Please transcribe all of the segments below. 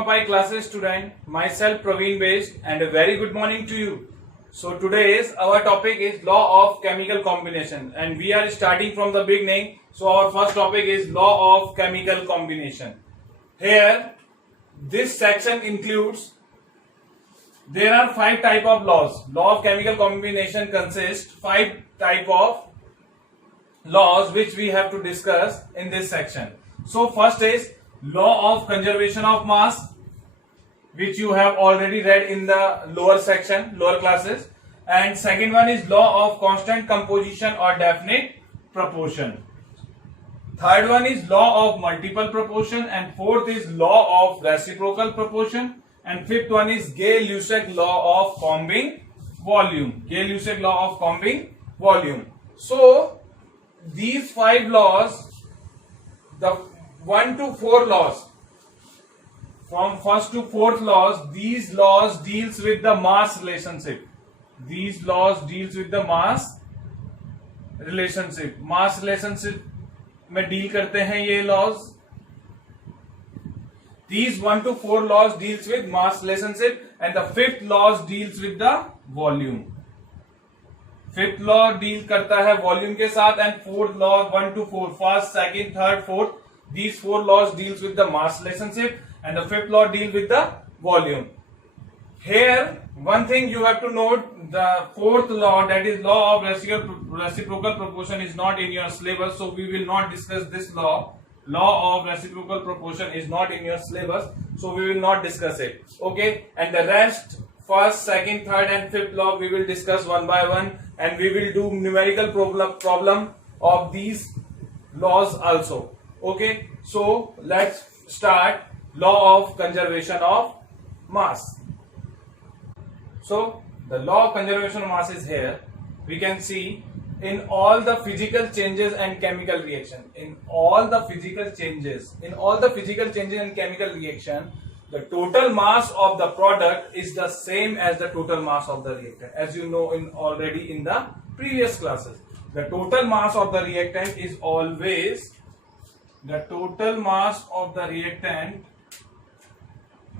Mapai classes student, myself Praveen Based, and a very good morning to you. So today's our topic is law of chemical combination, and we are starting from the beginning. So our first topic is law of chemical combination. Here, this section includes there are 5 type of laws. Law of chemical combination consists 5 type of laws which we have to discuss in this section. So first is law of conservation of mass, which you have already read in the lower section, lower classes. And second one is law of constant composition or definite proportion. Third one is law of multiple proportion, and fourth is law of reciprocal proportion, and fifth one is Gay-Lussac law of combing volume. Gay-Lussac law of combing volume. So these 5 laws, the 1 to 4 laws, from first to fourth laws, these laws deals with the mass relationship. These laws deals with the mass relationship. Mass relationship में deal करते हैं ये laws. These 1 to 4 laws deals with mass relationship, and the fifth laws deals with the volume. Fifth law deal करता है volume के साथ, and fourth law 1 to 4, first, second, third, fourth, these 4 laws deals with the mass relationship, and the fifth law deals with the volume. Here, one thing you have to note, the fourth law, that is law of reciprocal proportion, is not in your syllabus, so we will not discuss this law. Law of reciprocal proportion is not in your syllabus, so we will not discuss it. Okay, and the rest, first, second, third, and fifth law, we will discuss one by one, and we will do numerical problem of these laws also. Okay, so let's start law of conservation of mass. So the law of conservation of mass is here. We can see in all the physical changes and chemical reaction, in all the physical changes and chemical reaction, the total mass of the product is the same as the total mass of the reactant, as you know already in the previous classes. The total mass of the reactant is always the total mass of the reactant.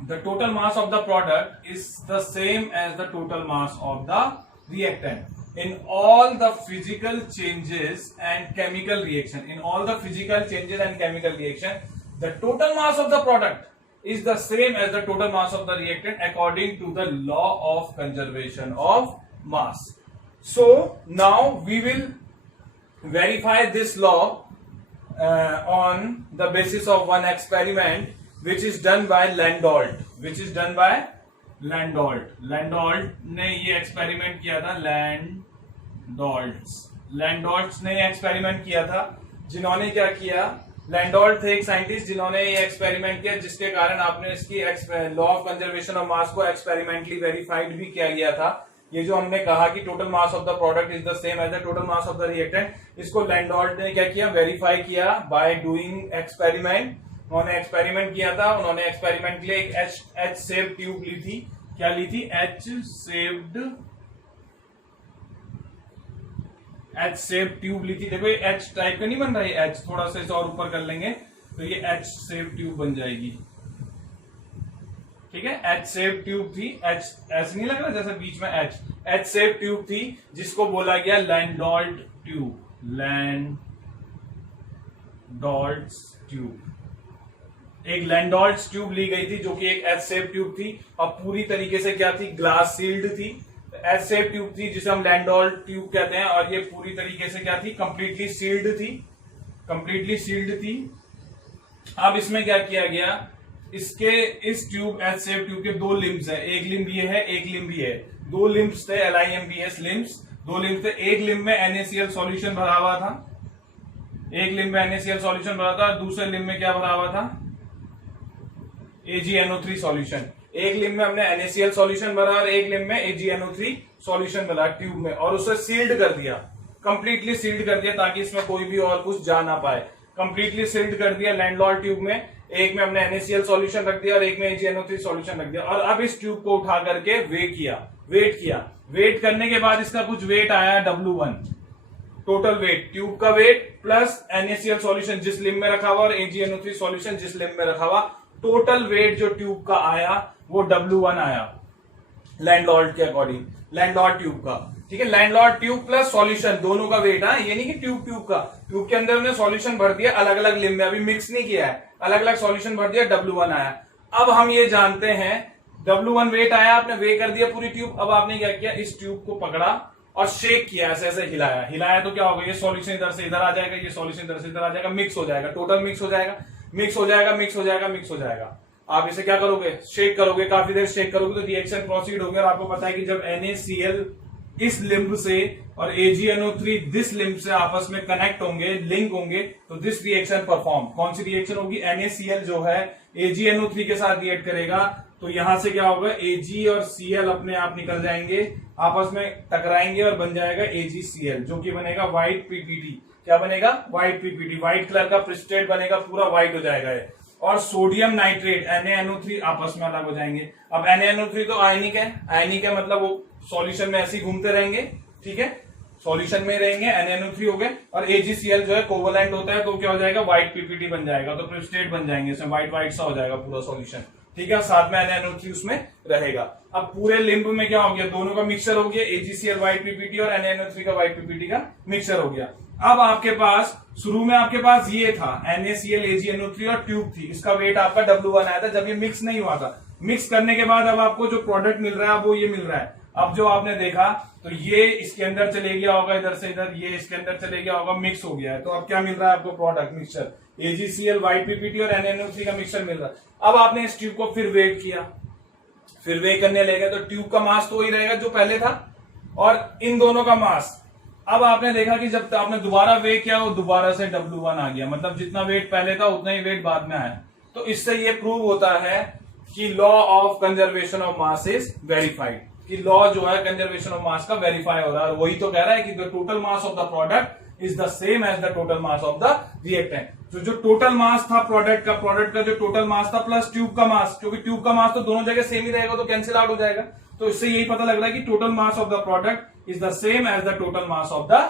The total mass of the product is the same as the total mass of the reactant in all the physical changes and chemical reaction. In all the physical changes and chemical reaction, the total mass of the product is the same as the total mass of the reactant according to the law of conservation of mass. So now we will verify this law on the basis of one experiment which is done by Landolt. Landolt ने ये experiment किया था. लैंडोल्ट्स ने ये experiment किया था. जिन्होंने क्या किया, लैंडोल्ट थे एक साइंटिस्ट जिन्होंने ये एक्सपेरिमेंट किया, जिसके कारण आपने इसकी लॉ ऑफ कंजर्वेशन ऑफ मास को एक्सपेरिमेंटली वेरीफाइड भी किया गया था. ये जो हमने कहा कि total mass of the product is the same as the total mass of the reactant, इसको लैंडोल्ट ने क्या किया, वेरीफाई किया बाय डूइंग एक्सपेरिमेंट. उन्होंने एक्सपेरिमेंट किया था. उन्होंने एक्सपेरिमेंट के लिए एक एच शेप ट्यूब ली थी. क्या ली थी? एच शेप ट्यूब ली थी. देखो ये एच टाइप का नहीं बन रहा है, एच थोड़ा सा इसे और ऊपर कर लेंगे तो ये एच शेप ट्यूब बन जाएगी. ठीक है, एच शेप ट्यूब थी. एच ऐसे नहीं लग रहा जैसे बीच में एच शेप ट्यूब थी, जिसको बोला गया लैंडोल्ट ट्यूब. एक लैंडोल्ट ट्यूब ली गई थी जो कि एक एच शेप ट्यूब थी, और पूरी तरीके से क्या थी, ग्लास सील्ड थी. एच शेप ट्यूब थी जिसे हम लैंडोल्ट ट्यूब कहते हैं, और ये पूरी तरीके से क्या थी, कंप्लीटली सील्ड थी. अब इसमें क्या किया गया, इस ट्यूब एच शेप ट्यूब के 2 लिम्स है. एक लिम्ब ये है, एक लिम्ब ये है. 2 लिम्स थे, LIMBS लिम्स. 2 लिम्स थे. एक लिम्ब में NaCl सॉल्यूशन भरा हुआ था. दूसरे लिम्ब में क्या भरा हुआ था, AgNO3 सॉल्यूशन. एक लिम्ब में हमने NaCl सॉल्यूशन भरा और एक लिम्ब में AgNO3 सॉल्यूशन भरा ट्यूब में, और उसे सील्ड कर दिया, कंप्लीटली सील्ड कर दिया ताकि इसमें कोई भी और कुछ जा ना पाए. कंप्लीटली सील्ड कर दिया लैंडोल्ट ट्यूब में. एक में हमने NaCl सॉल्यूशन रख दिया और एक में AgNO3 सॉल्यूशन रख दिया. और अब इस ट्यूब को उठा करके वेट करने के बाद इसका कुछ वेट आया W1. टोटल वेट, ट्यूब का वेट प्लस NaCl सॉल्यूशन जिस लिम्ब में रखा हुआ और AgNO3 सॉल्यूशन जिस लिम्ब में रखा हुआ, टोटल वेट जो ट्यूब का आया वो W1 आया लैंडलॉर्ड के अकॉर्डिंग, लैंडलॉर्ड ट्यूब का। ठीक है, लैंडलॉर्ड ट्यूब प्लस सॉल्यूशन दोनों का वेट। हाँ, ये नहीं कि ट्यूब ट्यूब का, ट्यूब के अंदर हमने सॉल्यूशन भर दिया अलग अलग लिंब में, अभी मिक्स नहीं किया है, अलग अलग सॉल्यूशन भर दिया, W1 आया। अब हम ये जानते हैं W1 वेट आया, आपने वे कर दिया पूरी ट्यूब। अब आपने क्या किया, इस ट्यूब को पकड़ा और शेक किया, ऐसे ऐसे हिलाया, हिलाया तो क्या होगा, ये सॉल्यूशन इधर से इधर आ जाएगा, ये सॉल्यूशन इधर से इधर आ जाएगा, मिक्स हो जाएगा, टोटल मिक्स हो जाएगा, मिक्स हो जाएगा, मिक्स हो जाएगा, मिक्स हो जाएगा। आप इसे क्या करोगे, शेक करोगे, काफी देर शेक करोगे तो रिएक्शन प्रोसीड होगा। और आपको पता है कि जब NaCl इस लिंब से और AgNO3 दिस लिंब से आपस में कनेक्ट होंगे, लिंक होंगे, तो दिस रिएक्शन परफॉर्म। कौन सी रिएक्शन होगी, NaCl जो है AgNO3 के साथ रिएक्ट करेगा, तो यहां से क्या होगा, Ag और Cl अपने आप निकल जाएंगे, आपस में टकराएंगे और बन जाएगा AgCl, जो कि बनेगा व्हाइट PPT। क्या बनेगा, व्हाइट PPT, व्हाइट कलर का प्रेसिपिटेट बनेगा, पूरा व्हाइट हो जाएगा ये। और सोडियम नाइट्रेट NaNO3 आपस में अलग हो जाएंगे। अब NaNO3 तो आयनिक है, आयनिक है मतलब वो सॉल्यूशन में ऐसे ही घूमते रहेंगे। ठीक है, सॉल्यूशन में रहेंगे, NaNO3 हो गए, और AgCl जो है कोवलेंट होता है, तो क्या हो जाएगा, व्हाइट PPT बन जाएगा, तो प्रेसिपिटेट बन जाएंगे, इसमें व्हाइट व्हाइट सा हो जाएगा पूरा सॉल्यूशन। ठीक है, साथ में NaNO3 उसमें रहेगा। अब पूरे लिंब में क्या हो गया, दोनों का मिक्सचर हो गया, AgCl व्हाइट PPT और NaNO3 का व्हाइट PPT का मिक्सचर हो गया। अब आपके पास शुरू में आपके पास ये था NaCl AgNO3 और ट्यूब थी, इसका वेट आपका W1 आया था जब ये मिक्स नहीं हुआ था। मिक्स करने के बाद अब आपको जो प्रोडक्ट मिल रहा है वो ये मिल रहा है। अब जो आपने देखा तो ये इसके अंदर चले गया होगा, इधर से इधर, ये इसके अंदर चले गया होगा, मिक्स हो गया है। तो अब क्या मिल रहा है आपको, product mixture AgCl white PPT और NaNO3 का मिक्सचर मिल रहा है। अब आपने इस ट्यूब को फिर वेट किया, फिर वे करने लगे, तो ट्यूब का मास तो वही रहेगा जो पहले था, और इन दोनों का मास। अब आपने देखा कि जब आपने दोबारा वे किया वो दोबारा से W1 आ गया, मतलब जितना वेट पहले था उतना ही वेट बाद में आया। तो इससे ये प्रूव होता है कि law of conservation of mass is verified, कि लॉ जो है कंजर्वेशन ऑफ मास का वेरीफाई हो रहा है। वही तो कह रहा है कि the total mass of the product is the same as the total mass of the reactant. तो जो टोटल मास था प्रोडक्ट का जो टोटल मास था प्लस ट्यूब का मास, क्योंकि ट्यूब का मास तो दोनों जगह सेम ही रहेगा, तो कैंसिल आउट हो जाएगा। तो इससे यही पता लग रहा है कि total mass of the product is the same as the total mass of the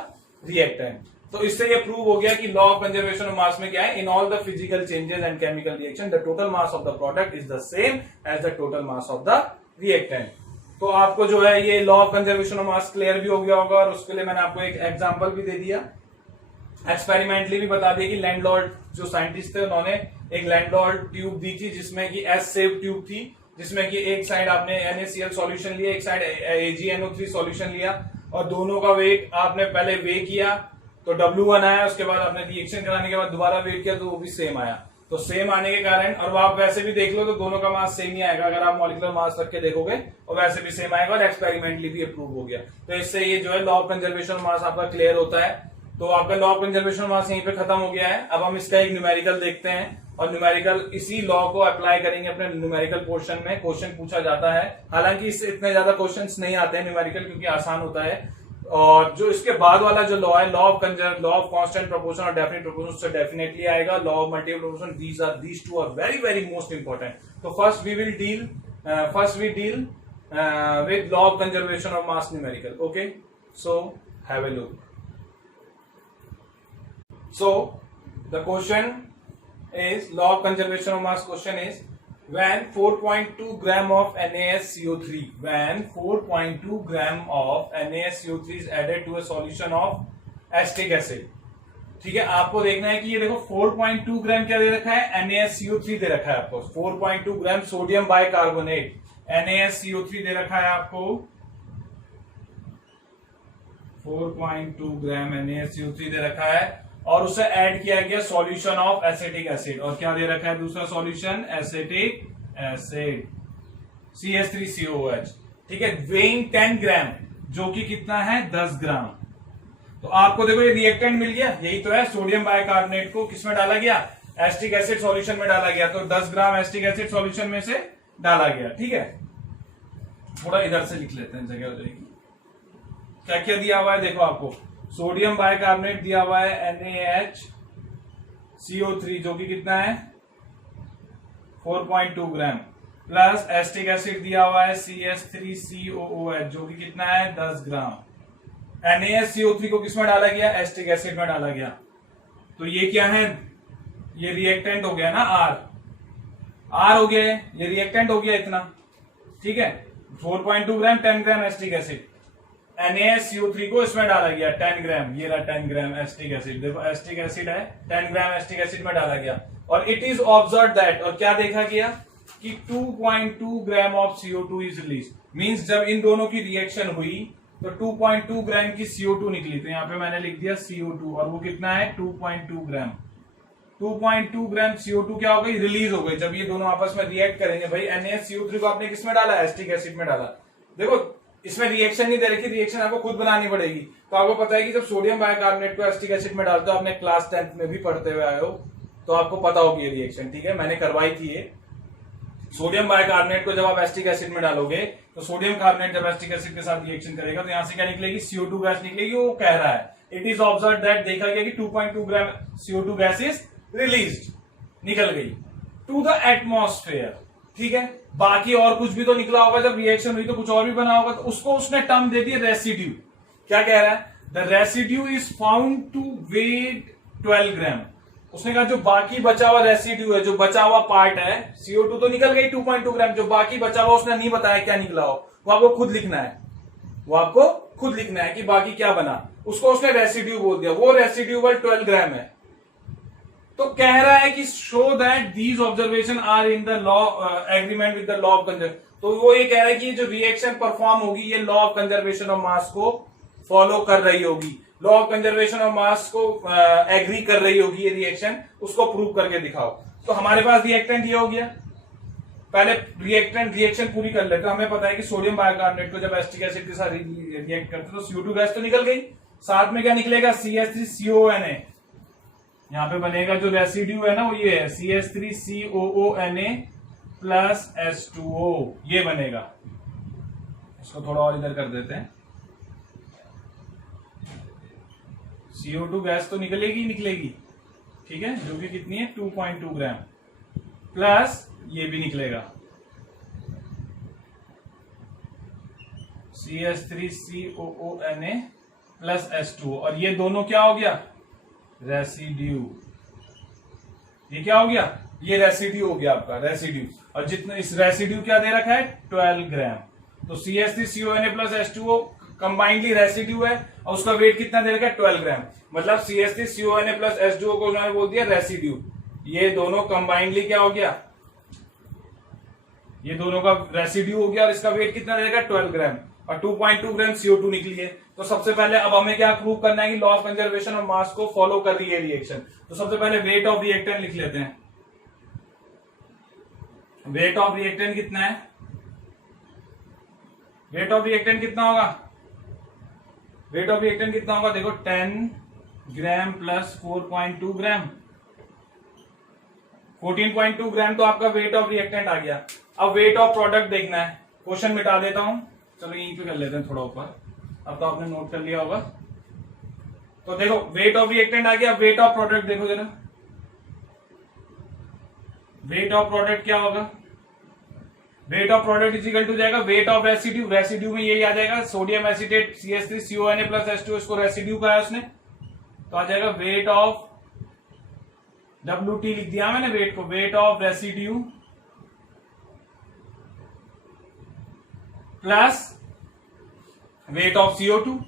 reactant. तो इससे ये प्रूव हो गया कि law of conservation of mass में क्या है, in all the physical changes and chemical reaction the total mass of the product is the same as the total mass of the reactant. तो आपको जो है ये law of conservation of mass clear भी हो गया होगा, और उसके लिए मैंने आपको एक एग्जांपल भी दे दिया, एक्सपेरिमेंटली भी बता दिया कि लैंडलॉर्ड जो साइंटिस्ट थे उन्होंने एक लैंडलॉर्ड ट्यूब दी थी जिसमें कि एस सेव ट्यूब थी, जिसमें कि एक साइड आपने NaCl सॉल्यूशन लिया, एक साइड AgNO3 सॉल्यूशन लिया, और दोनों का वेट आपने पहले वे किया तो W1 आया, उसके बाद आपने रिएक्शन कराने के बाद दोबारा वेट किया तो वो भी सेम आया। तो सेम आने के कारण, और आप वैसे भी देख लो तो दोनों का मास सेम ही आएगा, अगर आप मॉलिक्यूलर मास रख के देखोगे और वैसे भी सेम आएगा, और एक्सपेरिमेंटली भी अप्रूव हो गया। तो इससे ये जो है लॉ ऑफ कंजर्वेशन ऑफ मास आपका क्लियर होता है। तो आपका लॉ ऑफ कंजर्वेशन ऑफ मास यहीं पे खत्म हो गया है। अब हम इसका एक न्यूमेरिकल देखते हैं, और न्यूमेरिकल इसी लॉ को अप्लाई करेंगे अपने न्यूमेरिकल पोर्शन में। क्वेश्चन पूछा जाता है, हालांकि इससे इतने ज्यादा क्वेश्चंस नहीं आते हैं न्यूमेरिकल, क्योंकि आसान होता है। और जो इसके बाद वाला जो लॉ है, लॉ ऑफ कांस्टेंट प्रोपोर्शन और डेफिनेट प्रोपोर्शन, उससे डेफिनेटली आएगा। Law of multiple proportion, these two are very very most important. तो first we deal with law of conservation of mass numerical. Okay, so have a look. So the question is, law of conservation of mass question is, when 4.2 gram of NaSCO3 is added to a solution of acetic acid. ठीक है, आपको देखना है कि ये देखो 4.2 ग्राम क्या दे रखा है, NaSCO3 दे रखा है आपको, 4.2 ग्राम सोडियम बाइकार्बोनेट NaSCO3 दे रखा है आपको, 4.2 ग्राम NaSCO3 दे रखा है, और उसे ऐड किया गया सॉल्यूशन ऑफ एसिटिक एसिड। और क्या दे रखा है दूसरा सॉल्यूशन, एसिटिक एसिड CH3COOH। ठीक है, वेइंग 10 ग्राम, जो कि कितना है 10 ग्राम। तो आपको देखो ये रिएक्टेंट मिल गया, यही तो है, सोडियम बाइकार्बोनेट को किसमें डाला गया, एसिटिक एसिड सॉल्यूशन में डाला गया, तो 10 ग्राम एसिटिक एसिड सॉल्यूशन में से डाला गया। ठीक है, थोड़ा इधर से लिख लेते हैं, जगह हो जाएगी। क्या क्या दिया हुआ है देखो, आपको सोडियम बाइकार्बोनेट दिया हुआ है NaHCO3 जो कि कितना है 4.2 ग्राम, प्लस एसिटिक एसिड दिया हुआ है CH3COOH जो कि कितना है 10 ग्राम। NaHCO3 को किसमें डाला गया, एसिटिक एसिड में डाला गया। तो ये क्या है, ये रिएक्टेंट हो गया ना R, आर हो गया है, ये रिएक्टेंट हो गया इतना, ठीक है। 4.2 ग्राम 10 ग्राम एसिटिक एसिड, NaSCO3 को इसमें डाला गया 10 ग्राम, ये रहा 10 ग्राम एसिटिक एसिड, देखो एसिटिक एसिड है, 10 ग्राम एसिटिक एसिड में डाला गया। और इट इज ऑब्जर्व दैट, और क्या देखा गया कि 2.2 gram of CO2 is release. Means जब इन दोनों की रिएक्शन हुई तो 2.2 ग्राम की CO2 निकली, तो यहाँ पे मैंने लिख दिया CO2, और वो कितना है 2.2 ग्राम। 2.2 ग्राम CO2 क्या हो गई, रिलीज हो गई जब ये दोनों आपस में रिएक्ट करेंगे। भाई NaCO3 को आपने किस में डाला, एसिटिक एसिड में डाला। देखो इसमें रिएक्शन नहीं दे रखी, रिएक्शन आपको खुद बनानी पड़ेगी। तो आपको पता है कि जब सोडियम बाइकार्बोनेट को एसिटिक एसिड में डालते हो, आपने क्लास 10th में भी पढ़ते हुए आए हो, तो आपको पता होगी ये रिएक्शन, ठीक है, मैंने करवाई थी ये। सोडियम बाइकार्बोनेट को जब आप एसिटिक एसिड में डालोगे तो सोडियम कार्बोनेट जब एसिटिक एसिड के साथ रिएक्शन करेगा तो यहां से क्या निकलेगी, CO2 गैस निकलेगी। वो कह रहा है इट इज ऑब्जर्व दैट, देखा गया कि 2.2 ग्राम CO2 गैस इज रिलीज्ड, निकल गई टू द एटमॉस्फेयर, ठीक है। बाकी और कुछ भी तो निकला होगा, जब रिएक्शन हुई तो कुछ और भी बना होगा, तो उसको उसने टर्म दे दी रेसिड्यू। क्या कह रहा है, the residue is found to weight 12 gram. उसने कहा जो बाकी बचा हुआ रेसिड्यू है, जो बचा हुआ पार्ट है, CO2 तो निकल गई 2.2 ग्राम, जो बाकी बचा हुआ उसने नहीं बताया क्या निकला हो, वो आपको खुद लिखना है, वो आपको खुद लिखना है कि बाकी क्या बना, उसको उसने रेसिड्यू बोल दिया। वो रेसिड्यू 12 ग्राम है। तो कह रहा है कि show that these observation are in the law agreement with the law of conservation. तो वो ये कह रहा है कि जो रिएक्शन परफॉर्म होगी ये लॉ ऑफ कंजर्वेशन ऑफ मास को फॉलो कर रही होगी, लॉ ऑफ कंजर्वेशन ऑफ मास को एग्री कर रही होगी ये रिएक्शन, उसको प्रूव करके दिखाओ। तो हमारे पास रिएक्टेंट ये हो गया। पहले रिएक्टेंट रिएक्शन पूरी कर लेते, हमें पता है कि सोडियम बाइकार्बोनेट को जब एसिटिक एसिड के साथ रिएक्ट करते तो CO2 गैस तो निकल गई, साथ में क्या निकलेगा, CH3COONA। यहां पे बनेगा जो रेसिड्यू है ना वो ये है CH3COONA प्लस H2O, ये बनेगा। इसको थोड़ा और इधर कर देते हैं। CO2 गैस तो निकलेगी निकलेगी, ठीक है, जो कि कितनी है 2.2 ग्राम, प्लस ये भी निकलेगा CH3COONA प्लस H2O, और ये दोनों क्या हो गया, रेसिड्यू। ये क्या हो गया, ये रेसिड्यू हो गया आपका रेसिड्यू। और जितना इस रेसिड्यू क्या दे रखा है 12 ग्राम, तो CH3CONA plus H2O combinedly residue है, और उसका वेट कितना दे रखा है 12 ग्राम। मतलब CH3CONA प्लस H2O को उन्होंने बोल दिया रेसिड्यू। ये दोनों कंबाइंडली क्या हो गया, ये दोनों का रेसिड्यू हो गया, और इसका वेट कितना रहेगा 12 ग्राम, और 2.2 ग्राम CO2 निकली है। तो सबसे पहले अब हमें क्या प्रूव करना है कि लॉ ऑफ कंजर्वेशन ऑफ मास को फॉलो कर रही है रिएक्शन। तो सबसे पहले वेट ऑफ रिएक्टेंट लिख लेते हैं। वेट ऑफ रिएक्टेंट कितना है, वेट ऑफ रिएक्टेंट कितना होगा, वेट ऑफ रिएक्टेंट कितना होगा, देखो 10 ग्राम प्लस 4.2 ग्राम, 14.2 ग्राम तो आपका वेट ऑफ रिएक्टेंट आ गया। अब वेट ऑफ प्रोडक्ट देखना है, क्वेश्चन मिटा देता हूं, चलो यहीं पे कर लेते हैं थोड़ा ऊपर, अब तो आपने नोट कर लिया होगा। तो देखो वेट ऑफ रिएक्टेंट आ गया, वेट ऑफ प्रोडक्ट देखो जरा, वेट ऑफ प्रोडक्ट क्या होगा, weight of product is equal to जाएगा वेट ऑफ रेसिड्यू, रेसिड्यू में यही आ जाएगा sodium acetate CH3CONA plus H2O, इसको रेसिड्यू का है उसने, तो आ जाएगा वेट ऑफ WT लिख दिया मैंने वेट को, wait of residue plus weight of CO2,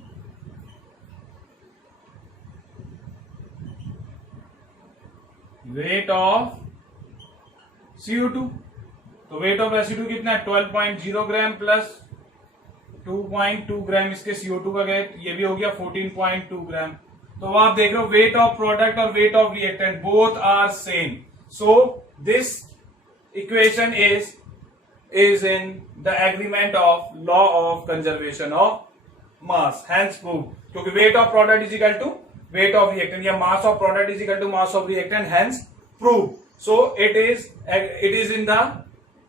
weight of CO2। तो वेट ऑफ रेसिड्यू कितना है 12.0 ग्राम प्लस 2.2 ग्राम, इसके CO2 का गया, ये भी हो गया 14.2 ग्राम। तो आप देख रहे हो वेट ऑफ प्रोडक्ट और weight of reactant both are same, so this equation is in the agreement of law of conservation of mass, hence proved, क्योंकि weight of product is equal to weight of reactant या mass of product is equal to mass of reactant, hence proved. So it is in the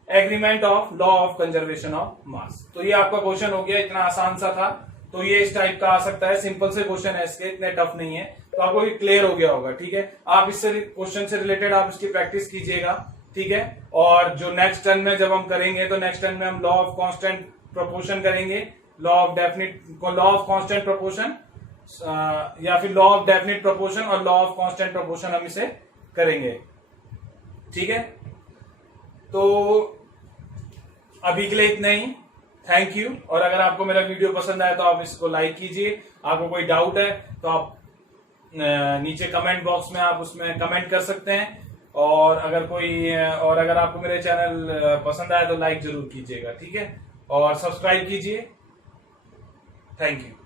agreement of law of conservation of mass. तो ये आपका question हो गया, इतना आसान सा था। तो ये इस टाइप का आ सकता है, सिंपल से क्वेश्चन है इसके, इतने टफ नहीं है, तो आपको ये क्लियर हो गया होगा, ठीक है। आप इससे क्वेश्चन से रिलेटेड आप इसकी प्रैक्टिस कीजिएगा, ठीक है। और जो नेक्स्ट टर्म में जब हम करेंगे तो नेक्स्ट टर्म में हम लॉ ऑफ कांस्टेंट प्रोपोर्शन करेंगे, लॉ ऑफ कांस्टेंट प्रोपोर्शन या फिर लॉ ऑफ डेफिनिट प्रोपोर्शन और लॉ ऑफ कांस्टेंट प्रोपोर्शन हम इसे करेंगे, ठीक है। तो अभी के लिए इतना ही, थैंक यू। और अगर आपको मेरा वीडियो पसंद आया तो आप इसको लाइक कीजिए। आपको कोई डाउट है तो आप नीचे कमेंट बॉक्स में आप उसमें कमेंट कर सकते हैं। और अगर आपको मेरे चैनल पसंद आया तो लाइक जरूर कीजिएगा, ठीक है, और सब्सक्राइब कीजिए। Thank you.